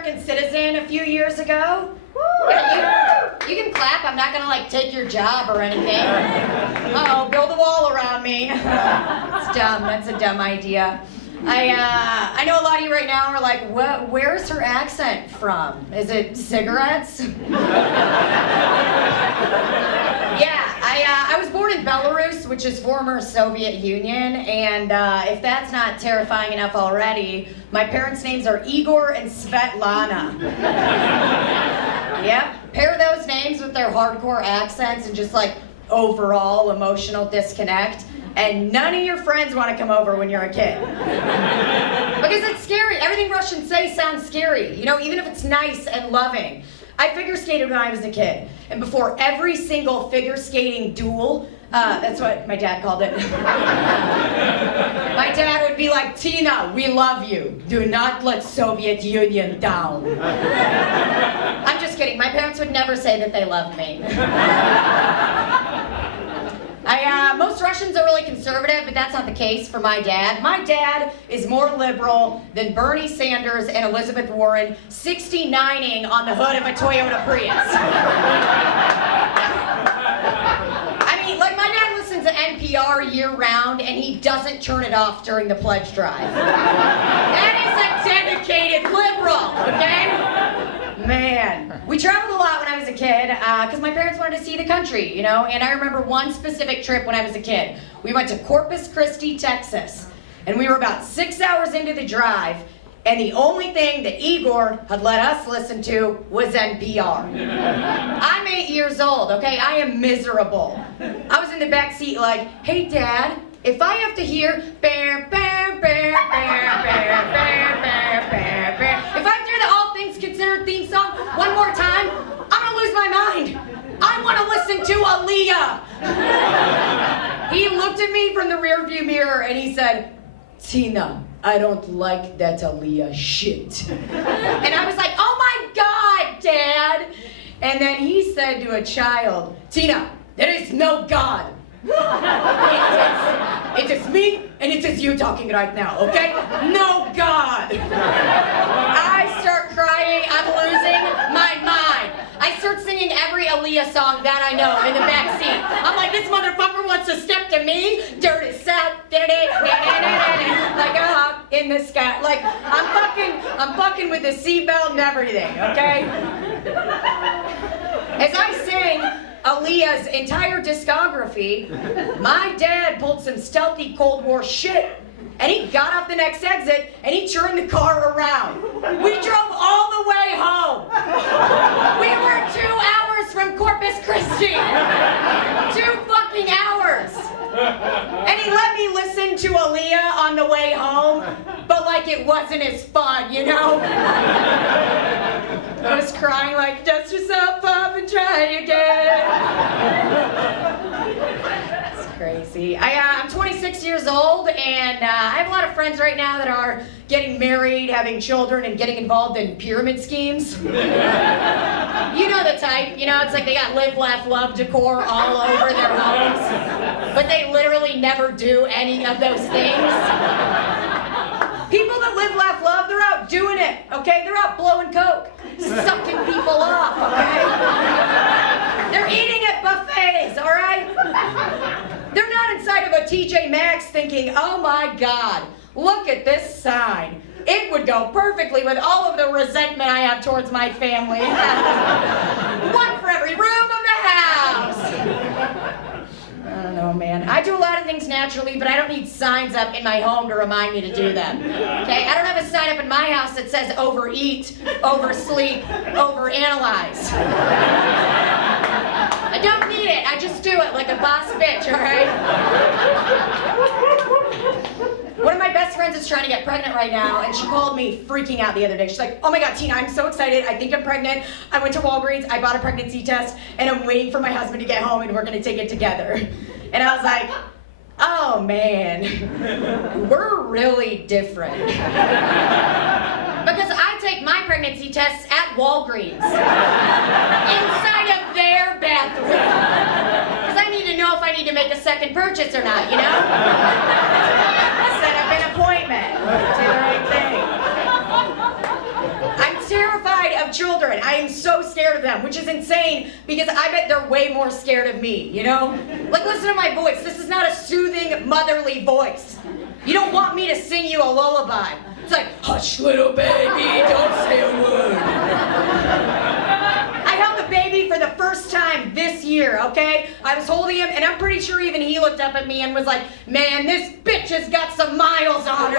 American citizen a few years ago. Yeah, you can clap. I'm not gonna take your job or anything. Uh-oh, build a wall around me. It's dumb. That's a dumb idea. I know a lot of you right now are like, where's her accent from? Is it cigarettes? Yeah, I was born in Belarus, which is former Soviet Union, and if that's not terrifying enough already, my parents' names are Igor and Svetlana. Yep, pair those names with their hardcore accents and just overall emotional disconnect, and none of your friends want to come over when you're a kid. Because it's scary. Everything Russians say sounds scary, even if it's nice and loving. I figure skated when I was a kid, and before every single figure skating duel, that's what my dad called it. My dad would be like, Tina, we love you. Do not let Soviet Union down. I'm just kidding. My parents would never say that they loved me. Most Russians are really conservative, but that's not the case for my dad. My dad is more liberal than Bernie Sanders and Elizabeth Warren 69ing on the hood of a Toyota Prius. My dad listens to NPR year-round, and he doesn't turn it off during the pledge drive. That is a dedicated liberal, okay? Man, we traveled a lot when I was a kid because my parents wanted to see the country, and I remember one specific trip when I was a kid. We went to Corpus Christi, Texas, and we were about 6 hours into the drive, and the only thing that Igor had let us listen to was NPR. I'm 8 years old, okay? I am miserable. I was in the back seat like, hey, Dad, if I have to hear bear, bear, bear, bear, bear, bear, bear, bear, bear, if I have to hear the All Things Considered theme song one more time, I'm gonna lose my mind. I want to listen to Aaliyah. He looked at me from the rearview mirror and he said, Tina, I don't like that Aaliyah shit. And I was like, oh my God, Dad. And then he said to a child, Tina, there is no God. It is me and it is you talking right now, okay? No God. I start crying, I'm losing my mind. I start singing every Aaliyah song that I know in the back seat. I'm like, this motherfucker wants to step to me. Dirty South, like a hawk in the sky. Like, I'm fucking with the seatbelt and everything, okay? As I sing Aaliyah's entire discography, my dad pulled some stealthy Cold War shit, and he got off the next exit, and he turned the car around. We drove all the way home. We were 2 hours from Corpus Christi. 2 fucking hours. And he let me listen to Aaliyah on the way home, but like it wasn't as fun, I was crying like, dust yourself up and try again. It's crazy. I'm 26 years old, and I have a lot of friends right now that are getting married, having children, and getting involved in pyramid schemes. You know the type, it's like they got live, laugh, love decor all over their homes, but they literally never do any of those things. People that live, laugh, love, they're out doing it, okay? They're out blowing coke, sucking people off, okay? They're eating at buffets, all right? They're not inside of a TJ Maxx thinking, oh my God, look at this sign. It would go perfectly with all of the resentment I have towards my family. One for every room of the house. I don't know, man. I do a lot of things naturally, but I don't need signs up in my home to remind me to do them. Okay? I don't have a sign up in my house that says overeat, oversleep, overanalyze. I don't need it. I just do it like a boss bitch, all right? One of my best friends is trying to get pregnant right now, and she called me freaking out the other day. She's like, oh my God, Tina, I'm so excited. I think I'm pregnant. I went to Walgreens, I bought a pregnancy test, and I'm waiting for my husband to get home, and we're gonna take it together. And I was like, oh man, we're really different. Because I take my pregnancy tests at Walgreens, inside of their bathroom. Because I need to know if I need to make a second purchase or not, Set up an appointment. Do the right thing. I'm terrified have children. I am so scared of them, which is insane because I bet they're way more scared of me, you know? Like, listen to my voice. This is not a soothing, motherly voice. You don't want me to sing you a lullaby. It's like, hush, little baby, don't say a word. I held the baby for the first time this year, okay? I was holding him, and I'm pretty sure even he looked up at me and was like, man, this bitch has got some miles on her.